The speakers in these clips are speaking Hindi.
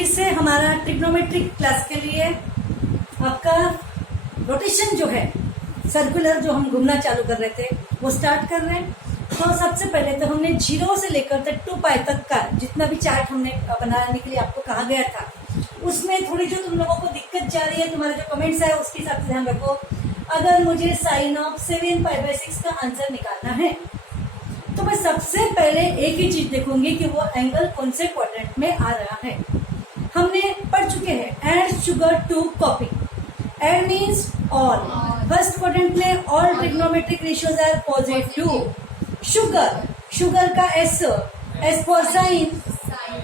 फिर से हमारा ट्रिग्नोमेट्रिक क्लास के लिए आपका रोटेशन जो है सर्कुलर जो हम घूमना चालू कर रहे थे वो स्टार्ट कर रहे हैं। तो सबसे पहले तो हमने 0 से लेकर 2 पाई तक का जितना भी चार्ट हमने बनाने के लिए आपको कहा गया था उसमें थोड़ी जो तुम लोगों को दिक्कत जा रही है, तुम्हारे जो कमेंट्स है उसके हिसाब से ध्यान रखो। अगर मुझे साइन ऑफ 7 पाई बाई 6 का आंसर निकालना है तो मैं सबसे पहले एक ही चीज देखूंगी कि वो एंगल कौन से क्वाड्रेंट में आ रहा है। हमने पढ़ चुके हैं add sugar to coffee. Add means all. First quadrant में all trigonometric ratios are positive. Sugar का एस फॉर साइन,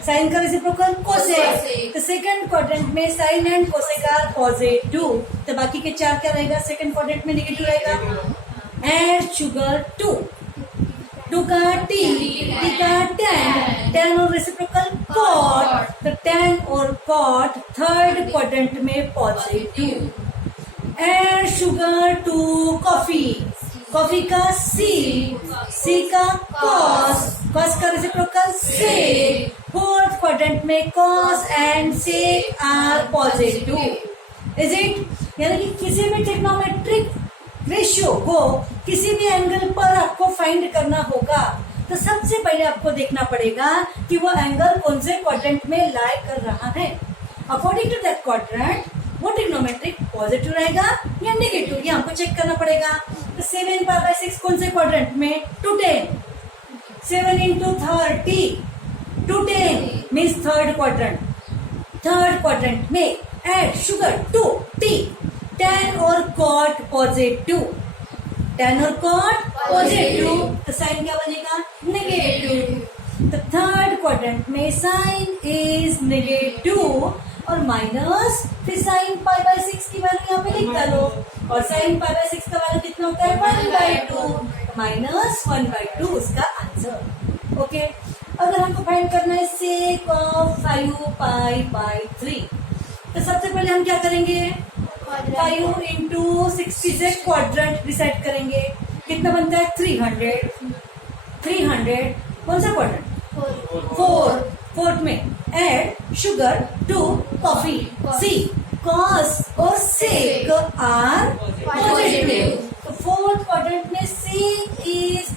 साइन का रेसिप्रोकल कोसेक। तो सेकंड क्वाड्रेंट में sine and cosec are positive, तो बाकी के 4 क्या रहेगा? सेकंड क्वाड्रेंट में नेगेटिव रहेगा। एड शुगर टू का टी का टेन और रेसिप्रोकल कॉट, तो टेन और कॉट थर्ड क्वाड्रेंट में positive. Add sugar to coffee का सी का कॉस का रेसिप्रोकल सेक। फोर्थ क्वाड्रेंट में cos and sec are positive. Is it? यानी कि किसी भी ट्रिग्नोमेट्रिक रेशियो को किसी भी एंगल पर आपको फाइंड करना होगा तो सबसे पहले आपको देखना पड़ेगा कि वो एंगल कौन से क्वाड्रेंट में लाई कर रहा है। अकॉर्डिंग टू दैट क्वाड्रेंट वो ट्रिग्नोमेट्रिक पॉजिटिव रहेगा या नेगेटिव, ये हमको चेक करना पड़ेगा। तो 7 पाई बाई 6 कौन से क्वाड्रेंट में? 2 10। 7 into 30 210 means third quadrant. Third quadrant में add sugar to tea, tan और कॉट पॉजिटिव। टेन और कॉट पॉजिटिव, तो साइन क्या बनेगा? नेगेटिव। तो थर्ड क्वाड्रेंट में साइन इज नेगेटिव और माइनस, फिर साइन पाई बाई 6 की वैल्यू यहाँ पे लिख डालो और साइन पाई बाई 6 का वैल्यू कितना होता है? 1/2 माइनस 1/2 उसका आंसर। ओके, अगर हमको फाइंड करना है सेक ऑफ 5 पाई बाई 3 तो सबसे पहले हम क्या करेंगे? 5 into 60 से क्वाड्रेंट डिसाइड करेंगे। कितना बनता है? 300 कौन सा क्वाड्रेंट? फोर्थ में add sugar to coffee, C cos और सेक आर पॉजिटिव। तो फोर्थ क्वाड्रेंट में सेक इज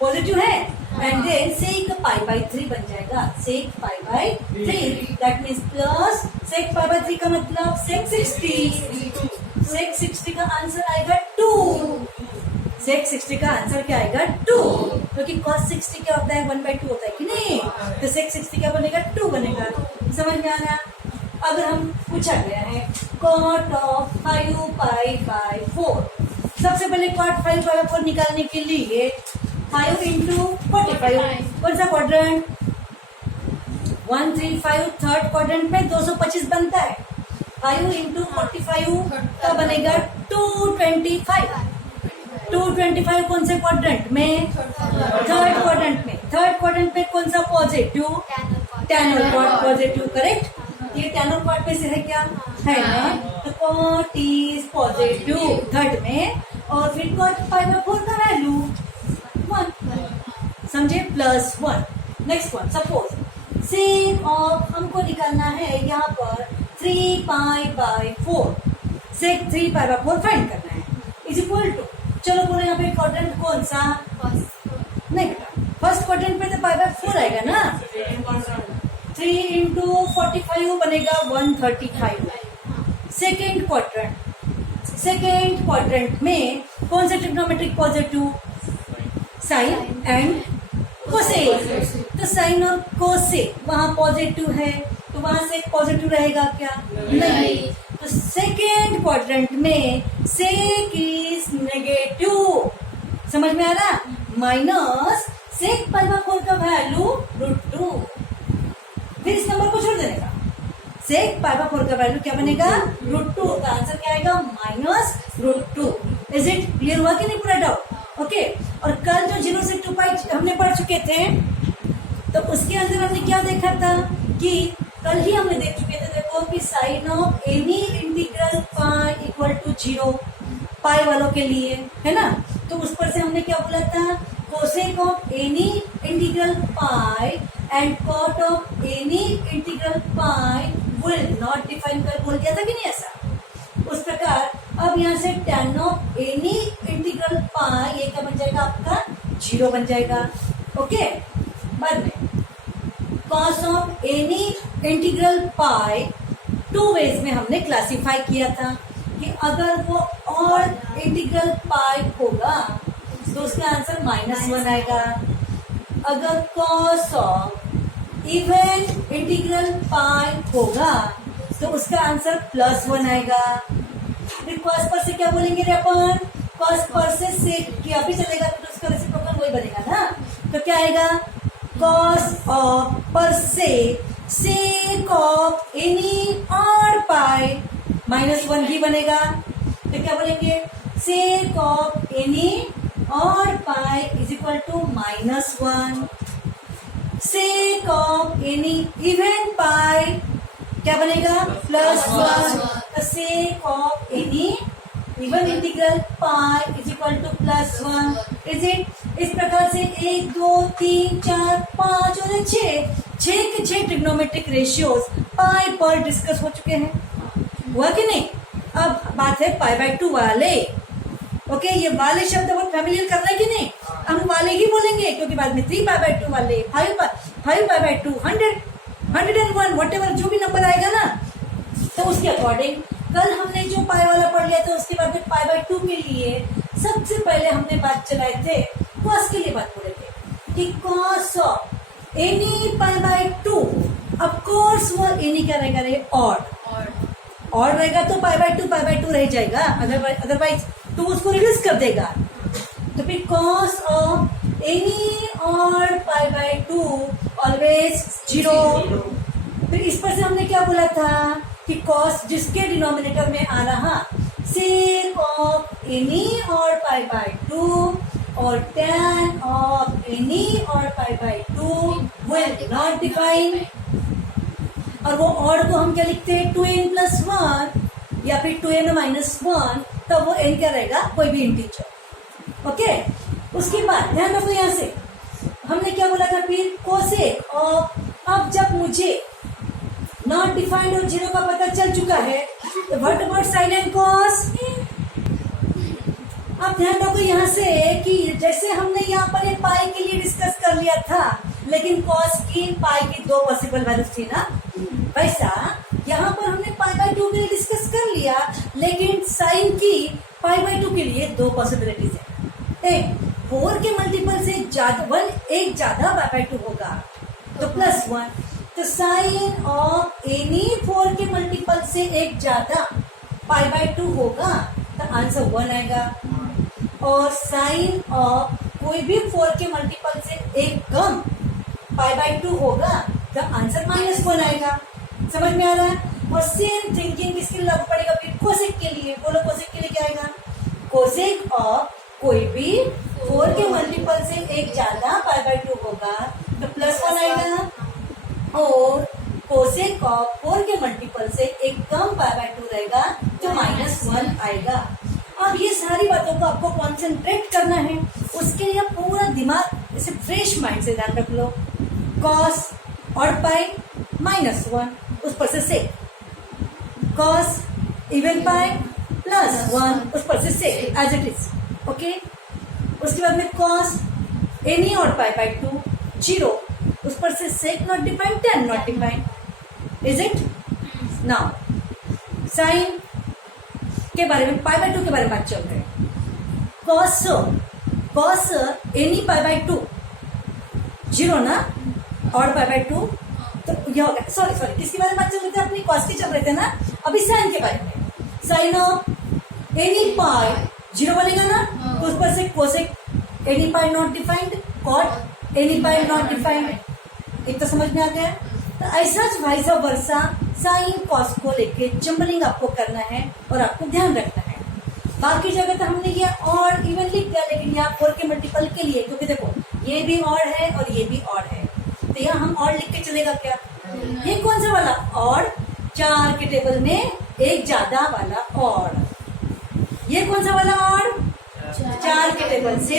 पॉजिटिव है and then sec pi by 3 बन जाएगा। Sec pi by 3 that means plus sec pi by 3 का मतलब सेक 60। सेक 60 का आंसर आएगा 2। सेक 60 का आंसर क्या आएगा? 2, क्योंकि कॉस 60 क्या होता है? 1/2 होता है कि नहीं? तो सेक 60 क्या बनेगा? 2 बनेगा। समझ में आ रहा? अगर हम पूछा गया है कॉट ऑफ 5 पाई बाई 4, सबसे पहले कॉट 5 बाई 4 निकालने के लिए 5 into 45 कौन सा क्वाड्रेंट? 1 3 5 थर्ड क्वाड्रेंट में 225 बनता है। 5 into 45 का बनेगा 225। 225 कौन से क्वाड्रेंट में? थर्ड क्वाड्रेंट में। थर्ड क्वाड्रेंट में कौन सा पॉजिटिव? टेन और कॉट पॉजिटिव। करेक्ट, ये टेन और कॉट में से है क्या? है ना? तो कॉट इज पॉजिटिव थर्ड में और फिर कॉट 5/4 का वैल्यू 1, समझे? +1। Next one, suppose sec of हमको निकालना है यहाँ पर 3 pi by 4। Sec 3 pi by 4 find करना है इज इक्वल टू, चलो बोलो यहाँ पे क्वाड्रेंट कौन सा? नहीं बेटा, फर्स्ट क्वाड्रेंट में तो पाई बाई 4 आएगा ना। 3 into 45 बनेगा 135। सेकेंड क्वाड्रेंट में कौन सा trigonometric positive? Sine and cosec. तो साइन और कोसेक वहां पॉजिटिव है तो वहां से पॉजिटिव रहेगा क्या? नहीं। तो सेकेंड क्वाड्रेंट में सेक इज नेगेटिव। समझ में आ रहा? माइनस सेक पाई बाई 4 का वैल्यू √2। फिर इस नंबर को छोड़ देने का। सेक पाई बाई 4 का वैल्यू क्या बनेगा? √2। का आंसर क्या आएगा? -√2। इज इट क्लियर हुआ कि नहीं पूरा डाउट? ओके, और कल जो 0 से 2 पाई हमने पढ़ चुके थे तो उसके अंदर हमने क्या देखा था कि कल ही हमने देख चुके थे, देखो कि sine of any integral pi equal to 0 pi वालों के लिए, है ना? तो उस पर से हमने क्या बोला था cosec of any integral pi and cot of any integral pi will not define कर बोल दिया था कि नहीं ऐसा। उस प्रकार अब यहाँ से tan of any integral pi ये क्या बन जाएगा आपका 0 बन जाएगा। ओके, बाद में cos of any integral pi 2 veg में हमने क्लासिफाई किया था कि अगर वो और इंटीग्रल पाई होगा तो उसका आंसर -1 आएगा। अगर कॉस ऑफ इवन इंटीग्रल पाई होगा तो उसका आंसर +1 आएगा। फिर कॉस पर से क्या बोलेंगे रे अपन, कॉस पर से सेक किया भी चलेगा तो उसका रेसिप्रोकल वही बनेगा ना। तो क्या आएगा, कॉस ऑफ पर से सेक ऑफ एनी और पाई -1 ही बनेगा। तो क्या बोलेंगे, सेक of any odd pi is equal to -1। Sec of any even pi क्या बनेगा, +1। तो sec of any even integral pi is equal to +1। Is it. इस प्रकार से 1 2 3 4 5 और 6 के 6 ट्रिग्नोमेट्रिक रेशियोज पाई पर डिस्कस हो चुके हैं, हुआ कि नहीं। अब बात है π/2 वाले। ओके, ये वाले शब्द बहुत फैमिलियर कर रहे हैं कि नहीं, हम वाले ही बोलेंगे क्योंकि बाद में 3π/2 वाले 5π/2 100 101 व्हाटएवर जो भी नंबर आएगा ना, तो उसके अकॉर्डिंग कल हमने जो पाई वाला पढ़ लिया था उसके बाद में π/2 के लिए सबसे पहले हमने बात चलाए थे कॉस के लिए बात बोले थे कि cos of any π/2 of course वो एनी क्या रहेगा रे, और रहेगा तो π/2 रह जाएगा, अदरवाइज तो उसको रिड्यूस कर देगा। तो फिर कॉस ऑफ एनी और π/2 ऑलवेज 0। फिर इस पर से हमने क्या बोला था कि कॉस जिसके डिनोमिनेटर में आ रहा सेक ऑफ एनी और π/2 और tan ऑफ एनी और π/2 विल नॉट डिफाइन। और वो और को हम क्या लिखते हैं, 2n+1 या फिर 2n-1, तब वो n क्या रहेगा, कोई भी इंटीजर। ओके, उसके बाद ध्यान रखो यहाँ से हमने क्या बोला था, फिर कोसेक ऑफ। अब जब मुझे नॉट डिफाइंड और 0 का पता चल चुका है तो what about sine and cos. अब ध्यान रखो यहाँ से कि जैसे हमने यहाँ पर एक पाई के लिए डिस्कस कर लिया था, लेकिन कॉस की पाई की 2 पॉसिबल वैल्यूज थी ना, वैसा यहाँ पर हमने π/2 के लिए डिस्कस कर लिया, लेकिन साइन की π/2 के लिए 2 पॉसिबिलिटीज है। एक 4 के मल्टीपल से ज्यादा एक ज्यादा π/2 होगा तो +1। तो साइन ऑफ एनी 4 के मल्टीपल से एक ज्यादा π/2 होगा तो आंसर 1 आएगा। और साइन ऑफ कोई भी 4 के मल्टीपल से एक कम π/2 होगा तो आंसर -1 आएगा। समझ में आ रहा है। और सेम थिंकिंग किसके लिए लागू पड़ेगा, फिर कोसेक के लिए। बोलो कोसेक के लिए क्या आएगा, कोसेक ऑफ कोई भी 4 के मल्टीपल से एक ज्यादा π/2 होगा तो +1 आएगा। और कोसेक ऑफ 4 के मल्टीपल से एक कम π/2 रहेगा तो -1 आएगा। अब ये सारी बातों को आपको कॉन्सेंट्रेट करना है, उसके लिए पूरा दिमाग इसे फ्रेश माइंड से ध्यान रख लो। कॉस और पाई -1 उस पर से सेक, कॉस इवन पाई +1 उस पर से सेक एज इट इज। ओके, उसके बाद में कॉस एनी और π/2 0 उस पर से sec not defined, tan not defined. Is it. Now sine के बारे में π/2 के बारे में बात चल रही है। कॉस एनी π/2 0 ना, और π/2 तो यह हो गया। सॉरी किसके बारे में बात चल रही थी, अपनी कॉस की चल रहे थे ना। अभी साइन के बारे में, साइन ऑफ एनी पाई 0 बनेगा ना, तो उस पर से cosec any pi not defined, cot any pi not defined. एक तो समझ में आ गया। तो ऐसा वाइस वर्सा साइन कॉस को लेके जंबलिंग आपको करना है और आपको ध्यान रखना है। बाकी जगह तो हमने ये और इवन लिख दिया, लेकिन यहाँ 4 के मल्टीपल के लिए, क्योंकि देखो ये भी और है और ये भी और है, तो यहाँ हम और लिख के चलेगा क्या। ये कौन सा वाला और, 4 के टेबल में एक ज्यादा वाला और। ये कौन सा वाला और, 4 के टेबल से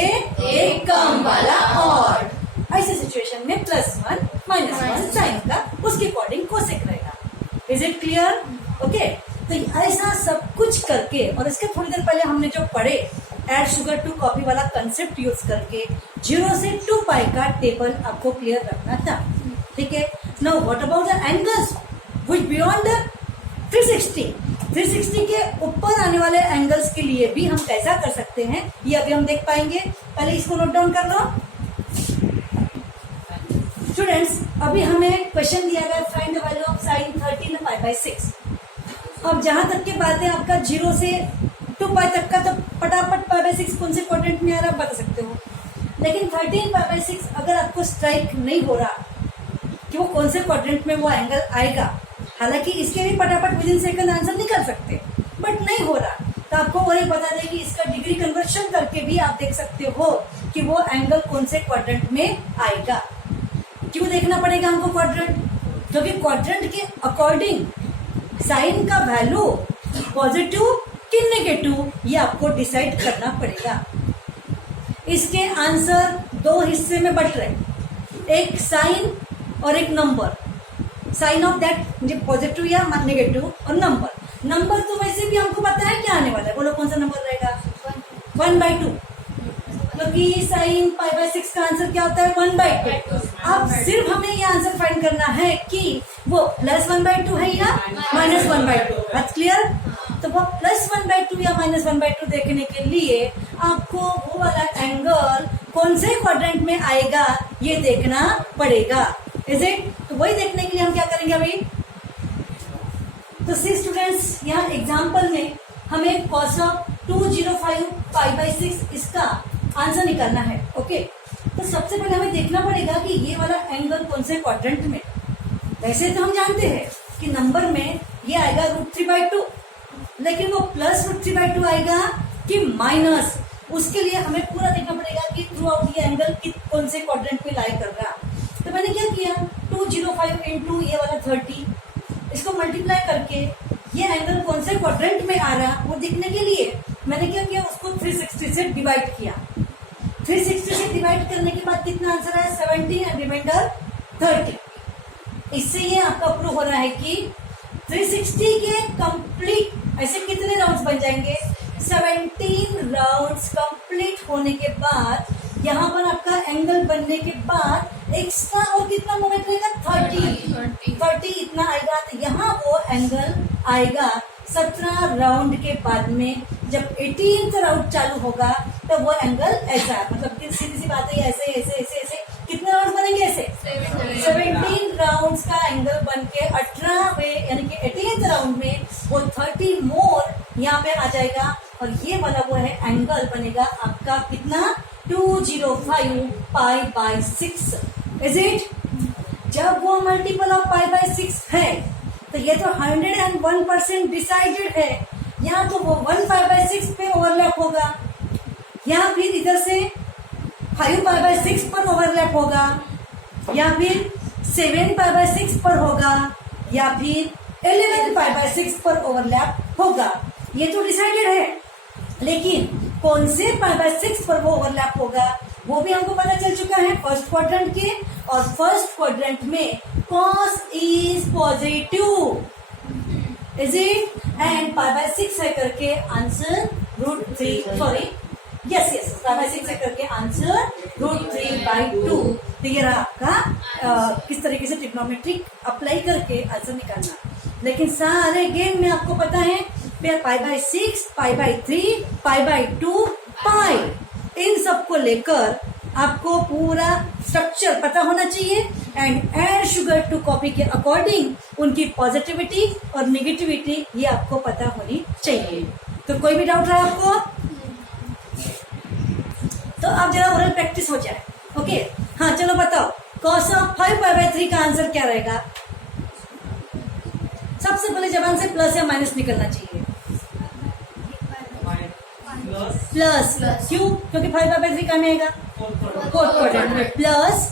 एक कम वाला ऑड। ऐसे सिचुएशन में +1 -1 साइन का उसके अकॉर्डिंग कोसेक रहेगा। Is it clear? ओके, तो ऐसा सब कुछ करके, और इसके थोड़ी देर पहले हमने जो पढ़े एड शुगर टू कॉफी वाला कंसेप्ट यूज करके 0 से 2 पाई का टेबल आपको क्लियर रखना था। ठीक है, now what about the angles which beyond 360 के ऊपर आने वाले एंगल्स के लिए भी हम कैसा कर सकते हैं ये अभी हम देख पाएंगे। पहले इसको नोट डाउन कर लो स्टूडेंट्स। अभी हमें क्वेश्चन दिया गया find the value of sine 13 π/6। अब जहां तक की बात है आपका 0 से 2 पाई तक का, तो फटाफट π/6 कौन से क्वाड्रेंट में आ रहा बता सकते हो, लेकिन 13 π/6 अगर आपको स्ट्राइक नहीं हो रहा कि वो कौन से क्वाड्रेंट में वो एंगल आएगा, हालांकि इसके भी फटाफट विद इन सेकंड आंसर निकल सकते, बट नहीं हो रहा, तो आपको वही बता दें कि इसका डिग्री कन्वर्शन करके भी आप देख सकते हो कि वो एंगल कौन से क्वाड्रेंट में आएगा। क्यों देखना पड़ेगा हमको क्वाड्रेंट? क्योंकि क्वाड्रेंट के अकॉर्डिंग साइन का वैल्यू पॉजिटिव कि नेगेटिव ये आपको डिसाइड करना पड़ेगा। इसके आंसर 2 हिस्से में बट रहे, एक साइन और एक नंबर। साइन ऑफ दैट मुझे पॉजिटिव या नेगेटिव, और नंबर तो वैसे भी हमको पता है क्या आने वाला है, बोलो कौन सा नंबर रहेगा? 1/2, क्योंकि साइन π/6 का आंसर क्या होता है? 1/2। अब सिर्फ हमें ये आंसर फाइंड करना है कि वो +1/2 है या -1/2। That's clear? तो वो +1/2 या -1/2 देखने के लिए आपको वो वाला एंगल कौन से क्वाड्रेंट में आएगा ये देखना पड़ेगा। Is it? तो वही देखने के लिए हम क्या करेंगे अभी? तो सी स्टूडेंट्स, यहाँ एग्जाम्पल में हमें cos ऑफ 205 π/6 इसका आंसर निकालना है। ओके, तो सबसे पहले हमें देखना पड़ेगा कि ये वाला एंगल कौन से क्वाड्रेंट में। वैसे तो हम जानते हैं कि नंबर में ये आएगा √3/2, लेकिन वो +√3/2 आएगा कि माइनस, उसके लिए हमें पूरा देखना पड़ेगा कि थ्रू आउट ये एंगल कौन से क्वाड्रेंट में लाई कर रहा। तो मैंने क्या किया, 205 इंटू ये वाला 30, इसको मल्टीप्लाई करके ये एंगल कौन से क्वाड्रेंट में आ रहा वो देखने के लिए मैंने क्या किया, उसको 360 से डिवाइड किया। 360 से डिवाइड करने के बाद कितना आंसर आया? 17 एंड रिमाइंडर 30। इससे ये आपका प्रूव हो रहा है कि 360 के कंप्लीट ऐसे कितने राउंड्स बन जाएंगे? 17 राउंड्स कंप्लीट होने के बाद यहाँ पर आपका एंगल बनने के बाद एक्स्ट्रा और कितना मोमेंट रहेगा? 30 इतना आएगा। तो यहाँ वो एंगल आएगा 17 राउंड के बाद में। जब 18th राउंड चालू होगा तो वो एंगल ऐसा, मतलब सीधी सी बात है, ऐसे ऐसे ऐसे ऐसे कितने राउंड बनेंगे? ऐसे 17 राउंड्स का एंगल बन के 18वें यानी कि 18th राउंड में वो 30 मोर यहाँ पे आ जाएगा, और ये वाला वो है एंगल बनेगा आपका कितना? 205 π/6। Is it? जब वो मल्टीपल ऑफ π/6 है तो ये तो 101% डिसाइडेड है। यहाँ तो वो 1 π/6 पे ओवरलैप होगा, या फिर इधर से 5 π/6 पर ओवरलैप होगा, या फिर 7 π/6 पर होगा, या फिर 11 π/6 पर ओवरलैप होगा। ये तो डिसाइडेड है, लेकिन कौन से π/6 पर वो ओवरलैप होगा वो भी हमको पता चल चुका है फर्स्ट क्वाड्रेंट के, और फर्स्ट क्वाड्रेंट में cos is positive. Is it? And π/6 है करके आंसर √3, सॉरी यस π/6 है करके आंसर √3/2। तो ये रहा आपका किस तरीके से ट्रिग्नोमेट्रिक अप्लाई करके आंसर निकालना। लेकिन सारे गेम में आपको पता है π/6, π/3, π/2, पाई, इन सबको लेकर आपको पूरा स्ट्रक्चर पता होना चाहिए, and add sugar to coffee के अकॉर्डिंग उनकी पॉजिटिविटी और नेगेटिविटी ये आपको पता होनी चाहिए। तो कोई भी डाउट रहा आपको? तो अब जरा ओरल प्रैक्टिस हो जाए। ओके, हाँ चलो बताओ, cos ऑफ 5 π/3 का आंसर क्या रहेगा? सबसे पहले जबान से प्लस या माइनस निकलना चाहिए। प्लस। क्यों? क्योंकि 5 π/3 का में आएगा फोर्थ क्वाड्रेंट में, प्लस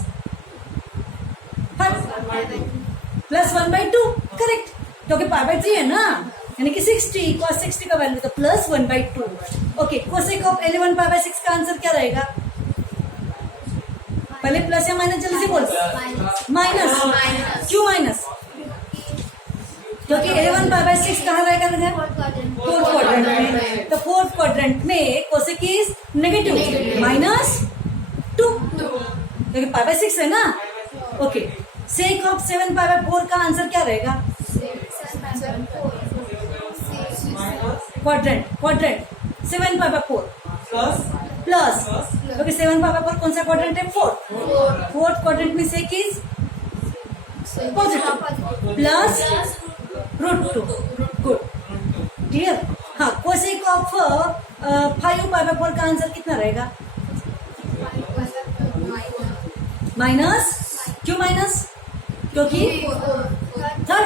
1/2 करेक्ट, क्योंकि π/3 है ना, यानी कि 60, cos 60 का वैल्यू तो +1/2। Okay, cosec of 11 pi bye 6 का आंसर क्या रहेगा? पहले प्लस या माइनस जल्दी से बोल। माइनस। क्यों माइनस? क्योंकि 11 पाई बाय 6 कहाँ रहेगा? फोर्थ क्वाड्रेंट में। तो फोर्थ क्वाड्रेंट में कोसेक इज नेगेटिव, -2, क्योंकि पाई बाय 6 है ना। Okay, sake of 7 pi by 4 का आंसर क्या रहेगा? क्वाड्रेंट 7 पाई बाय 4 प्लस, क्योंकि 7 पाई बाय 4 कौन सा क्वाड्रेंट है? फोर्थ क्वाड्रेंट में sec is positive, plus √2। Good, clear. हाँ, कोसेक ऑफ 5 पाई बाय 4 का आंसर कितना रहेगा? माइनस। क्यों माइनस? क्योंकि थर्ड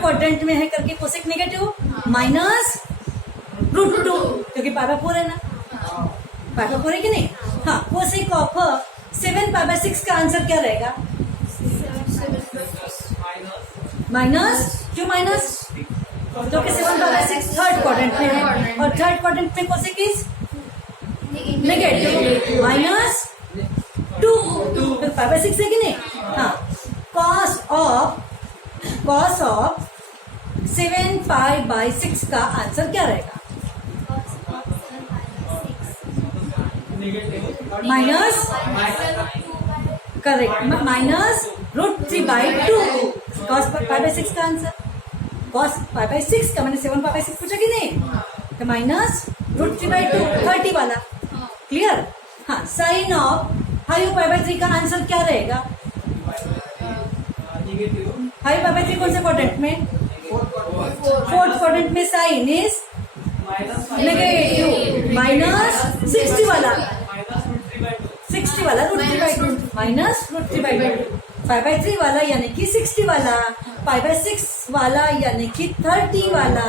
क्वाड्रेंट में है करके कोसेक नेगेटिव, -√2, क्योंकि पाई बाय 4 है ना। पाई बाय 4 है कि नहीं? हाँ, कोसेक ऑफ 7 पाई बाय 6 का आंसर क्या रहेगा? माइनस। क्यों माइनस? क्योंकि 7 पाई बाय 6 थर्ड क्वाड्रेंट में है, और थर्ड क्वाड्रेंट में कोसेक इज नेगेटिव, -2, फिर पाई बाय 6 है कि नहीं? हाँ, cos ऑफ 7 पाई बाय 6 का आंसर क्या रहेगा? Minus, correct, -√3/2। cos pi by 6 का आंसर, cos पाई बाय 6 का, मैंने 7 पाई बाय 6 पूछा कि नहीं? तो -√3/2, 30 वाला। क्लियर। हाँ, साइन ऑफ 5 पाई बाय 3 का आंसर क्या रहेगा? 5 पाई बाय 3 कौन से क्वाड्रेंट में? फोर्थ क्वाड्रेंट में साइन इज नेगेटिव, -60 वाला, √3/2, -√3/2। 5 बाय 3 वाला यानी कि 60 वाला, पाई बाय 6 वाला यानी कि 30 वाला,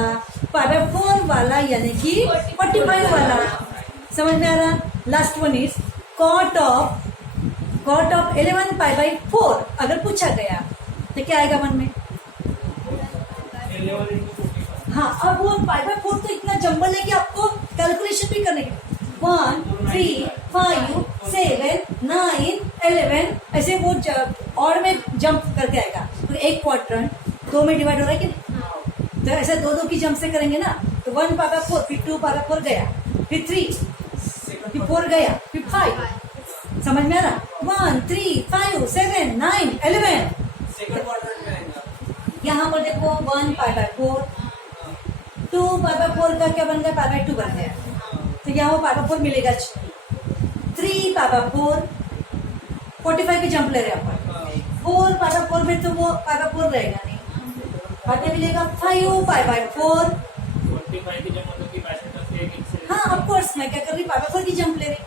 पाई बाय 4 वाला यानी कि 45 वाला। समझ में आ रहा? Last one is cot of 11 pi by 4 अगर पूछा गया तो क्या आएगा मन में? हाँ, अब वो पाई बाय 4 तो इतना जंबल है कि आपको कैलकुलेशन भी करने के 1, 3, 5, 7, 9, 11 ऐसे वो और में जंप करके आएगा। तो एक क्वाड्रेंट 2 में डिवाइड हो रहा है कि नहीं? तो ऐसे 2 की जंप से करेंगे ना, तो 1 पाई बाय 4, फिर 2 पाई बाय 4 गया, फिर 3, फिर 4 गया, फिर 5। समझ में आ रहा? 1, 3, 5, 7, 9, 11। यहाँ पर देखो 1 पाई बाय 4, 2 पाई बाय 4 का क्या बन गया? पाई बाय 2 बन गया। तो यहाँ वो पाई बाय 4 मिलेगा। 3 पाई बाय 4, 45 की जंप ले रहे हैं अपन। 4 पाई बाय 4 में तो वो पाई बाय 4 रहेगा नहीं, बाद में मिलेगा 5 पाई बाय 4। 45 की जंप मतलब कि 62 हाँ, ऑफ कोर्स मैं क्या कर रही? पाई बाय 4 की जंप ले रही।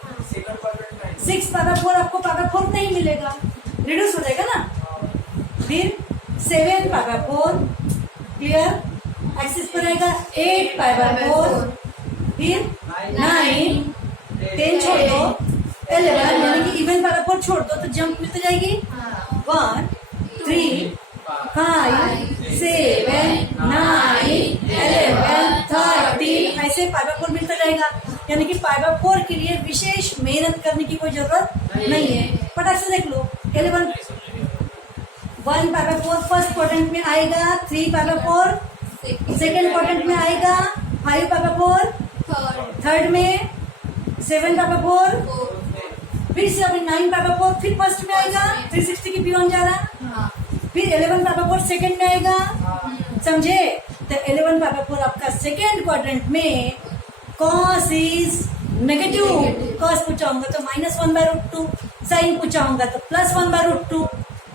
6 पाई बाय 4 आपको पाई बाय 4 नहीं मिलेगा, रिड्यूस हो जाएगा ना। फिर 7 पाई बाय 4, क्लियर। एक्सिस पर रहेगा 8 पाई बाय 4, फिर 9, 10 छोड़ दो, 11 यानी कि इवन पाई बाय 4 छोड़ दो तो जंप मिल तो जाएगी। 1, 3, 5, 7, 9, 11, 30 ऐसे पाई बाय 4 मिलता जाएगा। यानी कि पाई बाय 4 के लिए विशेष मेहनत करने की कोई जरूरत नहीं है। फटाक से देख लो। 11 1 पाई बाय 4 फर्स्ट क्वाड्रेंट में आएगा, 3 पाई बाय 4 सेकेंड क्वाड्रेंट में आएगा, 5 पाई बाय 4 थर्ड में, 7 पाई बाय 4 फिर से अभी 9 पाई बाय 4 फिर फर्स्ट में आएगा, 360 की बियॉन्ड जा रहा। फिर 11 पाई बाय 4 सेकेंड में आएगा। समझे? तो 11 पाई बाय 4 आपका सेकेंड क्वाड्रेंट में कॉस इज नेगेटिव। कॉस पूछा होगा तो -1/√2, साइन पूछा होगा तो +1/√2,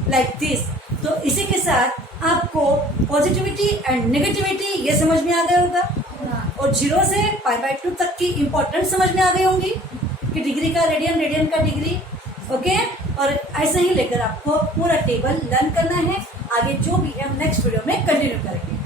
लाइक दिस। तो इसी के साथ आपको पॉजिटिविटी एंड नेगेटिविटी ये समझ में आ गया होगा, और 0 से π/2 तक की इंपॉर्टेंस समझ में आ गई होंगी कि डिग्री का रेडियन, रेडियन का डिग्री। ओके, और ऐसे ही लेकर आपको पूरा टेबल लर्न करना है। आगे जो भी है हम नेक्स्ट वीडियो में कंटिन्यू करेंगे।